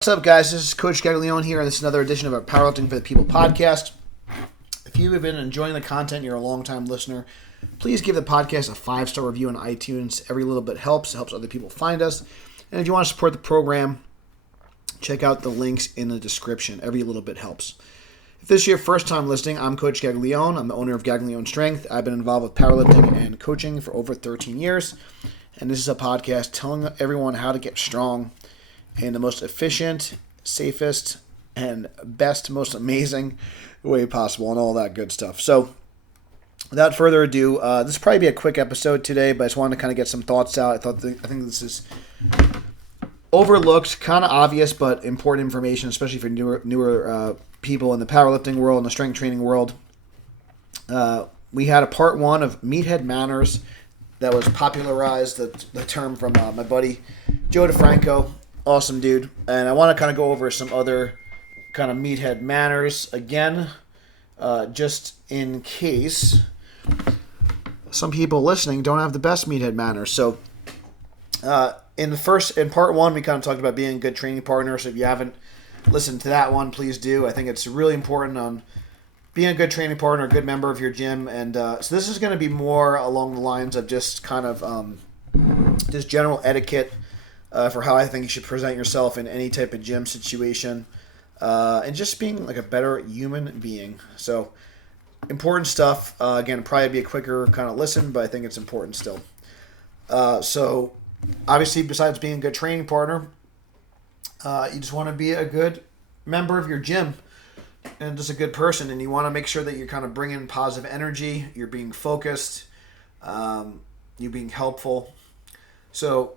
What's up, guys? This is Coach Gaglione here, and this is another edition of our Powerlifting for the People podcast. If you have been enjoying the content, you're a long-time listener, please give the podcast a 5-star review on iTunes. Every little bit helps. It helps other people find us. And if you want to support the program, check out the links in the description. Every little bit helps. If this is your first time listening, I'm Coach Gaglione. I'm the owner of Gaglione Strength. I've been involved with powerlifting and coaching for over 13 years. And this is a podcast telling everyone how to get strong in the most efficient, safest, and best, most amazing way possible, and all that good stuff. So, without further ado, this will probably be a quick episode today, but I just wanted to kind of get some thoughts out. I think this is overlooked, kind of obvious, but important information, especially for newer people in the powerlifting world and the strength training world. We had a part one of Meathead Manners that was popularized, the term from my buddy Joe DeFranco. Awesome dude. And I want to kind of go over some other kind of Meathead Manners again, just in case some people listening don't have the best Meathead Manners. So in part one, we kind of talked about being a good training partner. So if you haven't listened to that one, please do. I think it's really important on being a good training partner, a good member of your gym. And so this is going to be more along the lines of just kind of just general etiquette for how I think you should present yourself in any type of gym situation, and just being like a better human being. So, important stuff. Again, probably be a quicker kind of listen, but I think it's important still. So, obviously, besides being a good training partner, you just want to be a good member of your gym and just a good person, and you want to make sure that you're kind of bringing positive energy, you're being focused, you're being helpful. So,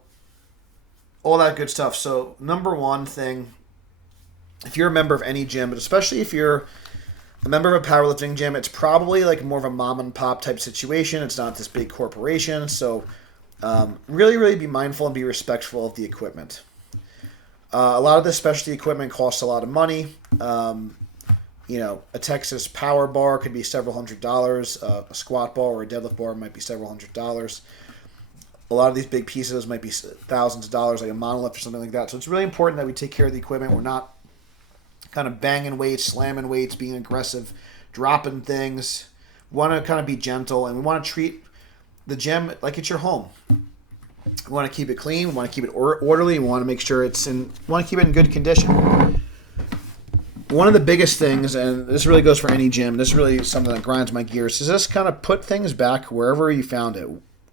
all that good stuff. So, number one thing, if you're a member of any gym, but especially if you're a member of a powerlifting gym, it's probably like more of a mom and pop type situation. It's not this big corporation. So, really be mindful and be respectful of the equipment. A lot of this specialty equipment costs a lot of money. A Texas power bar could be several $100s. A squat bar or a deadlift bar might be several $100s. A lot of these big pieces might be thousands of dollars, like a monolith or something like that. So it's really important that we take care of the equipment. We're not kind of banging weights, slamming weights, being aggressive, dropping things. We want to kind of be gentle, and we want to treat the gym like it's your home. We want to keep it clean. We want to keep it orderly. We want to make sure we want to keep it in good condition. One of the biggest things, and this really goes for any gym, this is really something that grinds my gears, is just kind of put things back wherever you found it.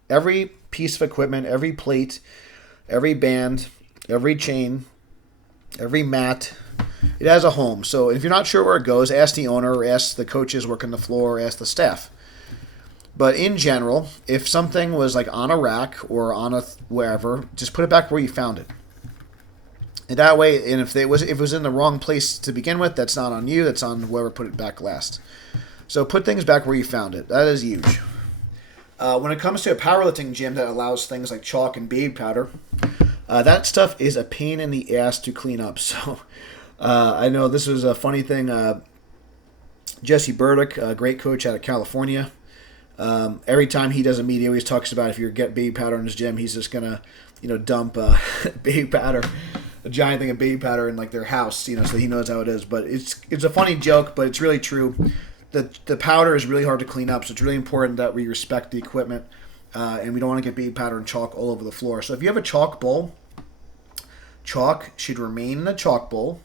Every piece of equipment, every plate, every band, every chain, every mat, it has a home. So if you're not sure where it goes, ask the owner, or ask the coaches working the floor, or ask the staff. But in general, if something was like on a rack or on a wherever, just put it back where you found it. And that way, and if it was in the wrong place to begin with, that's not on you, that's on whoever put it back last. So put things back where you found it. That is huge. When it comes to a powerlifting gym that allows things like chalk and baby powder, that stuff is a pain in the ass to clean up. So I know this was a funny thing. Jesse Burdick, a great coach out of California, every time he does a meet, he always talks about if you get baby powder in his gym, he's just going to dump baby powder, a giant thing of baby powder in like their house, so he knows how it is. But it's a funny joke, but it's really true. The powder is really hard to clean up, so it's really important that we respect the equipment, and we don't want to get baby powder and chalk all over the floor. So if you have a chalk bowl, chalk should remain in the chalk bowl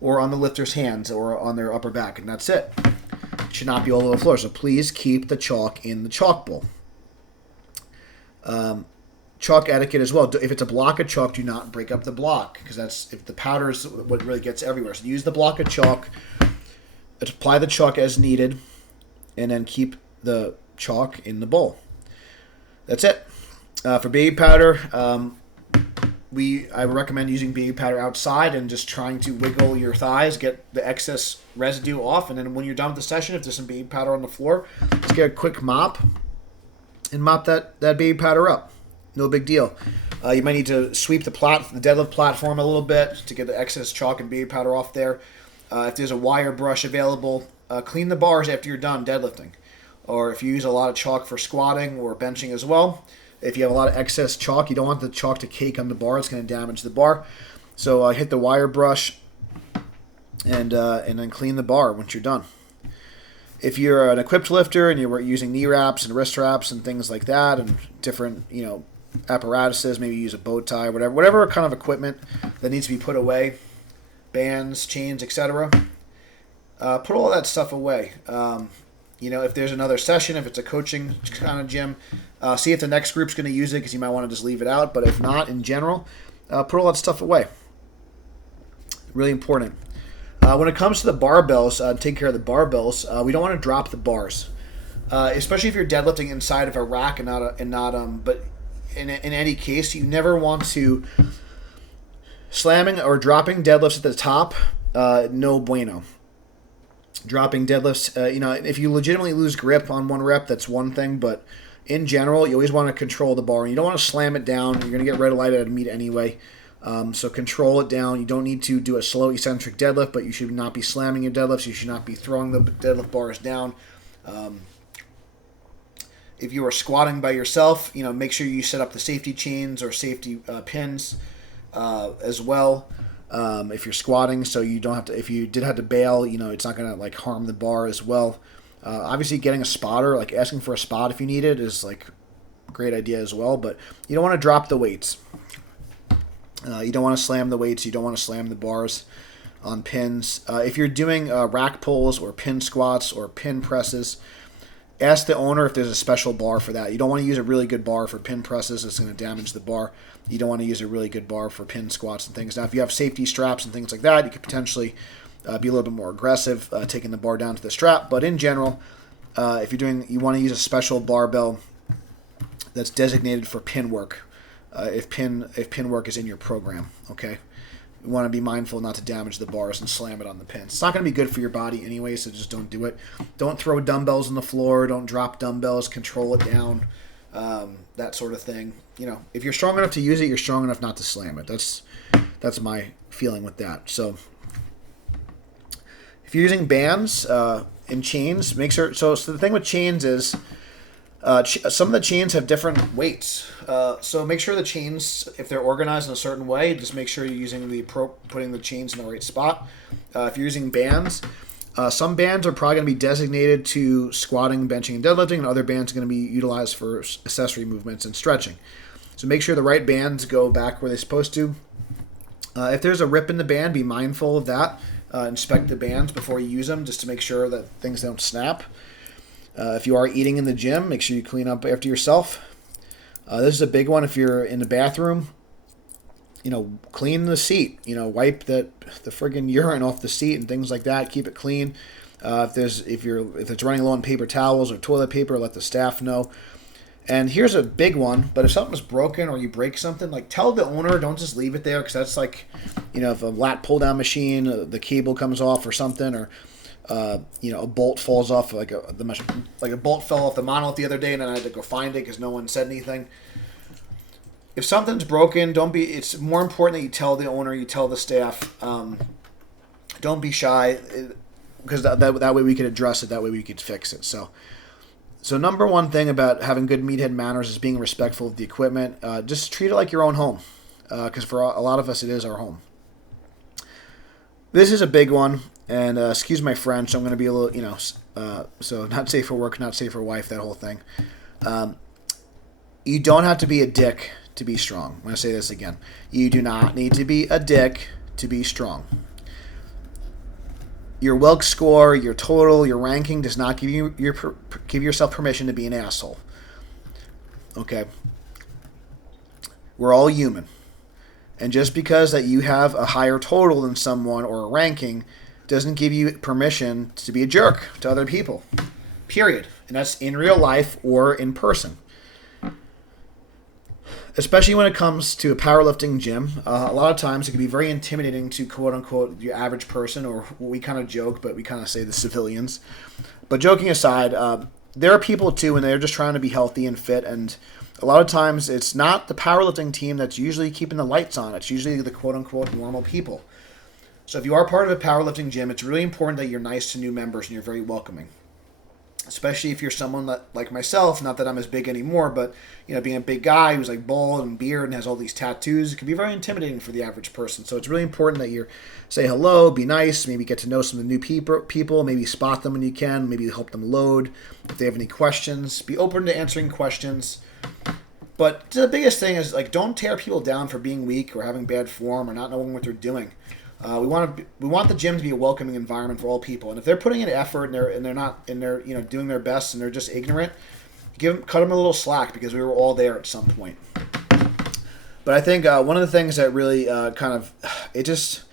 or on the lifter's hands or on their upper back, and that's it. It should not be all over the floor, so please keep the chalk in the chalk bowl. Chalk etiquette as well. If it's a block of chalk, do not break up the block, because if the powder is what really gets everywhere. So use the block of chalk. Apply the chalk as needed, and then keep the chalk in the bowl. That's it. For baby powder, I recommend using baby powder outside and just trying to wiggle your thighs, get the excess residue off, and then when you're done with the session, if there's some baby powder on the floor, just get a quick mop and mop that baby powder up. No big deal. You might need to sweep the deadlift platform a little bit to get the excess chalk and baby powder off there. If there's a wire brush available, clean the bars after you're done deadlifting. Or if you use a lot of chalk for squatting or benching as well, if you have a lot of excess chalk, you don't want the chalk to cake on the bar. It's going to damage the bar. So hit the wire brush and then clean the bar once you're done. If you're an equipped lifter and you're using knee wraps and wrist wraps and things like that, and different apparatuses, maybe use a bow tie, whatever kind of equipment that needs to be put away, bands, chains, etc. Put all that stuff away. If there's another session, if it's a coaching kind of gym, see if the next group's going to use it, because you might want to just leave it out. But if not, in general, put all that stuff away. Really important. When it comes to the barbells, take care of the barbells. We don't want to drop the bars, especially if you're deadlifting inside of a rack but in any case, you never want to slamming or dropping deadlifts at the top. No bueno. Dropping deadlifts, if you legitimately lose grip on one rep, that's one thing, but in general, you always want to control the bar. You don't want to slam it down. You're going to get red light at a meet anyway. So control it down. You don't need to do a slow eccentric deadlift, but you should not be slamming your deadlifts. You should not be throwing the deadlift bars down. If you are squatting by yourself, make sure you set up the safety chains or safety pins as well. If you're squatting, so you don't have to. If you did have to bail, it's not going to harm the bar as well. Obviously, getting a spotter, asking for a spot if you need it, is a great idea as well. But you don't want to drop the weights. You don't want to slam the weights. You don't want to slam the bars on pins. If you're doing rack pulls or pin squats or pin presses, ask the owner if there's a special bar for that. You don't want to use a really good bar for pin presses. It's going to damage the bar. You don't want to use a really good bar for pin squats and things. Now, if you have safety straps and things like that, you could potentially be a little bit more aggressive, taking the bar down to the strap. But in general, if you want to use a special barbell that's designated for pin work. If pin work is in your program, okay? You want to be mindful not to damage the bars and slam it on the pins. It's not going to be good for your body anyway, so just don't do it. Don't throw dumbbells on the floor. Don't drop dumbbells. Control it down, that sort of thing. If you're strong enough to use it, you're strong enough not to slam it. That's my feeling with that. So if you're using bands and chains, make sure. So the thing with chains is some of the chains have different weights. So make sure the chains, if they're organized in a certain way, just make sure you're using putting the chains in the right spot. If you're using bands, some bands are probably going to be designated to squatting, benching, and deadlifting, and other bands are going to be utilized for accessory movements and stretching. So make sure the right bands go back where they're supposed to. If there's a rip in the band, be mindful of that. Inspect the bands before you use them, just to make sure that things don't snap. If you are eating in the gym, make sure you clean up after yourself. This is a big one. If you're in the bathroom, clean the seat. Wipe the friggin' urine off the seat and things like that. Keep it clean. If it's running low on paper towels or toilet paper, let the staff know. And here's a big one. But if something's broken or you break something, tell the owner. Don't just leave it there, because that's if a lat pull down machine, the cable comes off or something, or a bolt falls off, like a bolt fell off the monolith the other day, and then I had to go find it because no one said anything. If something's broken, it's more important that you tell the owner, you tell the staff. Don't be shy, because that way we could address it, that way we could fix it. So number one thing about having good meathead manners is being respectful of the equipment. Just treat it like your own home, because for a lot of us it is our home. This is a big one. And excuse my French, I'm going to be a little, so not safe for work, not safe for wife, that whole thing. You don't have to be a dick to be strong. I'm going to say this again. You do not need to be a dick to be strong. Your Wilks score, your total, your ranking does not give yourself permission to be an asshole. Okay? We're all human. And just because that you have a higher total than someone or a ranking doesn't give you permission to be a jerk to other people. Period. And that's in real life or in person. Especially when it comes to a powerlifting gym, a lot of times it can be very intimidating to quote-unquote your average person, or we kind of joke, but we kind of say the civilians. But joking aside, there are people too, and they're just trying to be healthy and fit, and a lot of times it's not the powerlifting team that's usually keeping the lights on. It's usually the quote-unquote normal people. So if you are part of a powerlifting gym, it's really important that you're nice to new members and you're very welcoming. especially if you're someone that, like myself, not that I'm as big anymore, but being a big guy who's like bald and beard and has all these tattoos, it can be very intimidating for the average person. So it's really important that you say hello, be nice, maybe get to know some of the new people, maybe spot them when you can, maybe help them load if they have any questions. Be open to answering questions. But the biggest thing is, like, don't tear people down for being weak or having bad form or not knowing what they're doing. We want the gym to be a welcoming environment for all people, and if they're putting in effort and they're doing their best and they're just ignorant, cut them a little slack, because we were all there at some point. But I think one of the things that really it just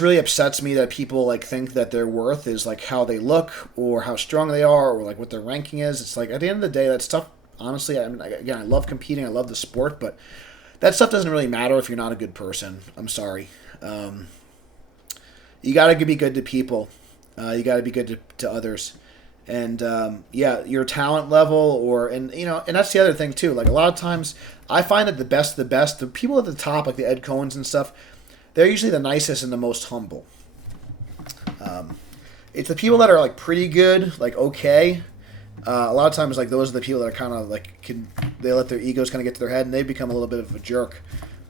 really upsets me that people like think that their worth is like how they look or how strong they are or like what their ranking is. It's like, at the end of the day, that stuff. Honestly, I love competing, I love the sport, but that stuff doesn't really matter if you're not a good person. I'm sorry. You got to be good to people. You got to be good to others. And your talent level, and that's the other thing too. Like, a lot of times I find that the people at the top, like the Ed Cohens and stuff, they're usually the nicest and the most humble. It's the people that are like pretty good, like okay. A lot of times, like, those are the people that are kind of like they let their egos kind of get to their head and they become a little bit of a jerk.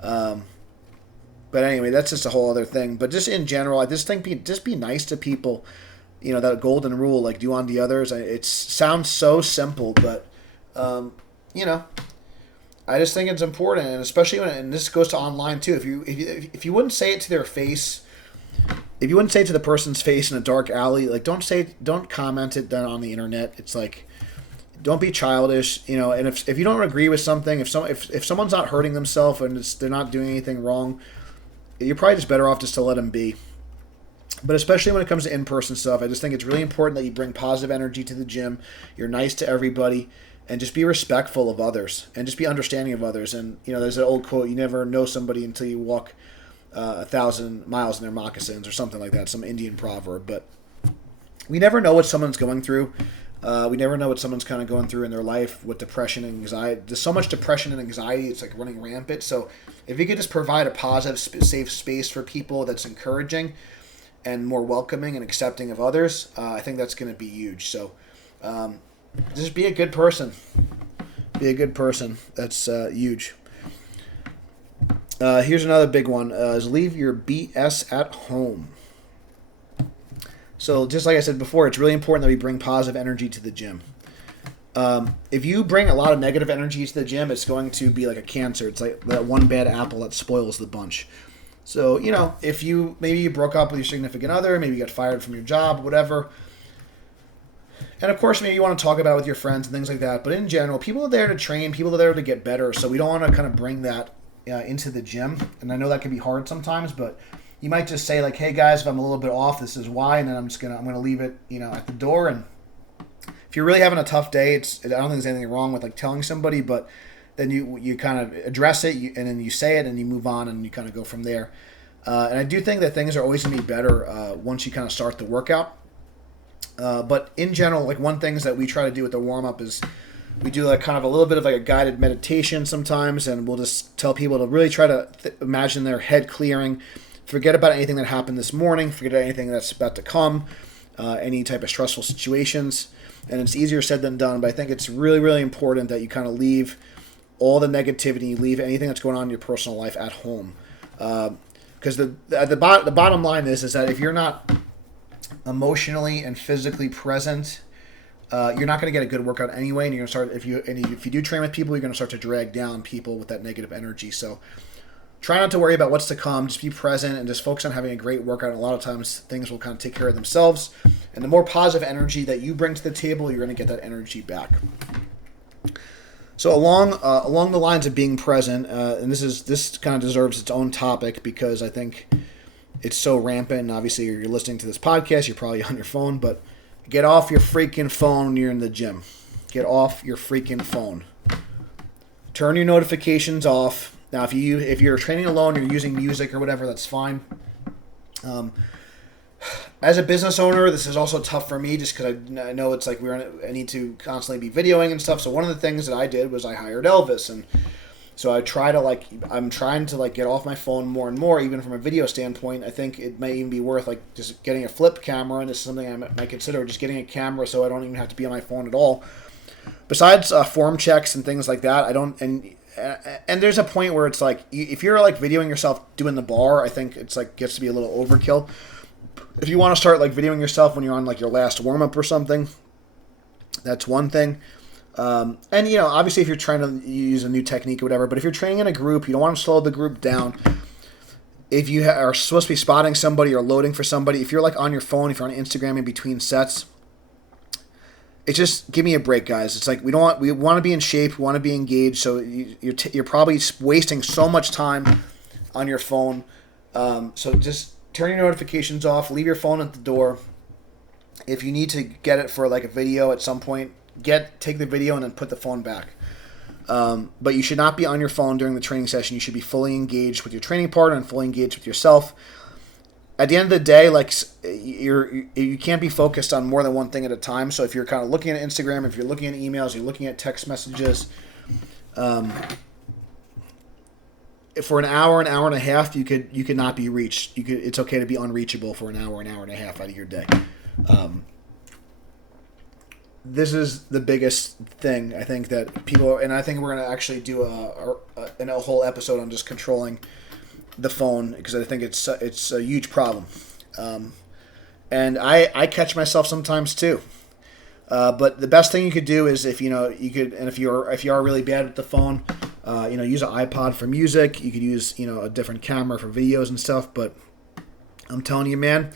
But anyway, that's just a whole other thing. But just in general, I just think just be nice to people. That golden rule, like, do unto others. It sounds so simple, but I just think it's important, and especially and this goes to online too. If you wouldn't say it to their face, if you wouldn't say it to the person's face in a dark alley, like, don't comment it then on the internet. It's like, don't be childish, And if you don't agree with something, if someone's not hurting themselves and they're not doing anything wrong, you're probably just better off just to let them be. But especially when it comes to in-person stuff, I just think it's really important that you bring positive energy to the gym. You're nice to everybody, and just be respectful of others, and just be understanding of others. And there's an old quote: "You never know somebody until you walk 1,000 miles in their moccasins," or something like that. Some Indian proverb. But we never know what someone's going through. We never know what someone's kind of going through in their life with depression and anxiety. There's so much depression and anxiety; it's like running rampant. So if you could just provide a positive, safe space for people that's encouraging and more welcoming and accepting of others, I think that's going to be huge. So just be a good person. Be a good person. That's huge. Here's another big one, is leave your BS at home. So just like I said before, it's really important that we bring positive energy to the gym. If you bring a lot of negative energy to the gym, it's going to be like a cancer. It's like that one bad apple that spoils the bunch. So, if maybe you broke up with your significant other, maybe you got fired from your job, whatever. And of course, maybe you want to talk about it with your friends and things like that. But in general, people are there to train, people are there to get better. So we don't want to kind of bring that into the gym. And I know that can be hard sometimes, but you might just say, like, hey guys, if I'm a little bit off, this is why. And then I'm going to leave it, at the door. And if you're really having a tough day, I don't think there's anything wrong with like telling somebody, but then you kind of address it, and then you say it, and you move on, and you kind of go from there. And I do think that things are always going to be better once you kind of start the workout. But in general, like, one things that we try to do with the warm-up is we do like kind of a little bit of like a guided meditation sometimes, and we'll just tell people to really try to imagine their head clearing, forget about anything that happened this morning, forget about anything that's about to come, any type of stressful situations. And it's easier said than done, but I think it's really, really important that you kind of leave all the negativity, leave anything that's going on in your personal life at home. Because the bottom line is that if you're not emotionally and physically present, you're not going to get a good workout anyway, and you're going to start, if you do train with people, you're going to start to drag down people with that negative energy. So try not to worry about what's to come, just be present and just focus on having a great workout. And a lot of times things will kind of take care of themselves, and the more positive energy that you bring to the table, you're going to get that energy back. So along the lines of being present, and this kind of deserves its own topic because I think it's so rampant. And obviously, you're listening to this podcast, you're probably on your phone, but get off your freaking phone when you're in the gym. Get off your freaking phone. Turn your notifications off. Now, if you're training alone, you're using music or whatever, that's fine. As a business owner, this is also tough for me just because I know it's like I need to constantly be videoing and stuff. So one of the things that I did was I hired Elvis, and So I'm trying to like get off my phone more and more, even from a video standpoint. I think it may even be worth like just getting a flip camera, and this is something I might consider, just getting a camera so I don't even have to be on my phone at all. Besides form checks and things like that, I don't, and there's a point where it's like, if you're like videoing yourself doing the bar, I think it's like gets to be a little overkill. If you want to start like videoing yourself when you're on like your last warm-up or something, that's one thing. And obviously if you're trying to use a new technique or whatever, but if you're training in a group, you don't want to slow the group down. If you are supposed to be spotting somebody or loading for somebody, if you're like on your phone, if you're on Instagram in between sets, it's just give me a break, guys. It's like we want to be in shape, we want to be engaged. So you're probably wasting so much time on your phone. So just turn your notifications off. Leave your phone at the door. If you need to get it for like a video at some point, take the video and then put the phone back. But you should not be on your phone during the training session. You should be fully engaged with your training partner and fully engaged with yourself. At the end of the day, like you can't be focused on more than one thing at a time. So if you're kind of looking at Instagram, if you're looking at emails, you're looking at text messages, for an hour and a half, you could not be reached. It's okay to be unreachable for an hour and a half out of your day. This is the biggest thing I think that people, and I think we're going to actually do a whole episode on just controlling the phone, because I think it's a huge problem. And I catch myself sometimes too. But the best thing you could do is if you are really bad at the phone, use an iPod for music. You could use a different camera for videos and stuff. But I'm telling you, man,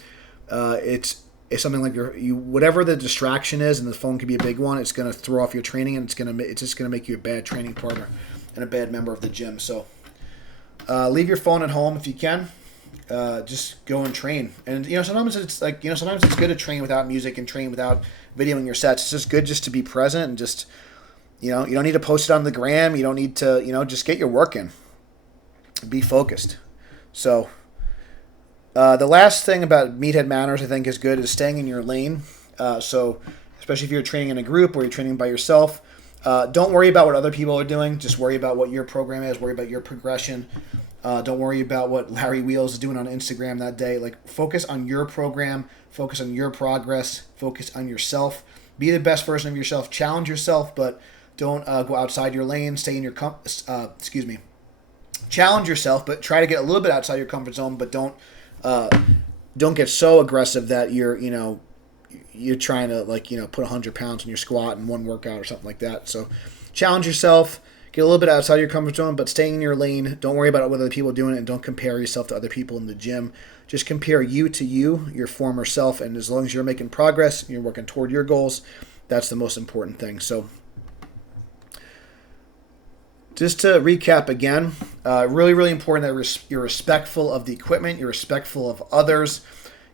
it's something like whatever the distraction is, and the phone could be a big one. It's going to throw off your training, and it's just going to make you a bad training partner and a bad member of the gym. So leave your phone at home if you can. Just go and train. And sometimes it's like sometimes it's good to train without music and train without videoing your sets. It's just good just to be present and just you don't need to post it on the gram. You don't need to just get your work in. Be focused. So the last thing about Meathead Manners I think is good is staying in your lane. So especially if you're training in a group or you're training by yourself, don't worry about what other people are doing. Just worry about what your program is. Worry about your progression. Don't worry about what Larry Wheels is doing on Instagram that day. Like, focus on your program. Focus on your progress. Focus on yourself. Be the best version of yourself. Challenge yourself, but don't go outside your lane. Stay in your challenge yourself, but try to get a little bit outside your comfort zone. But don't get so aggressive that you're trying to put 100 pounds in your squat in one workout or something like that. So challenge yourself. Get a little bit outside your comfort zone, but staying in your lane. Don't worry about what other people are doing, and don't compare yourself to other people in the gym. Just compare you to you, your former self, and as long as you're making progress and you're working toward your goals, that's the most important thing. So just to recap again, really, really important that you're respectful of the equipment, you're respectful of others,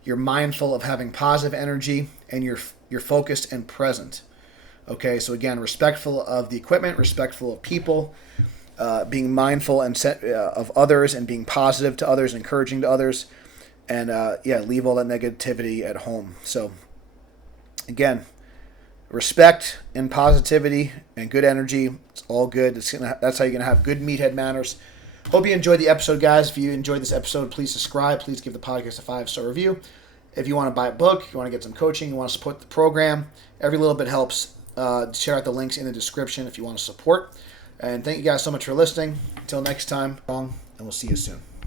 you're mindful of having positive energy, and you're focused and present. Okay, so again, respectful of the equipment, respectful of people, being mindful and of others, and being positive to others, encouraging to others, and leave all that negativity at home. So again, respect and positivity and good energy. It's all good. That's how you're gonna have good Meathead Manners. Hope you enjoyed the episode, guys. If you enjoyed this episode, please subscribe. Please give the podcast a 5-star review. If you want to buy a book, you want to get some coaching, you want to support the program, every little bit helps. Share out the links in the description if you want to support. And thank you guys so much for listening. Until next time, and we'll see you soon.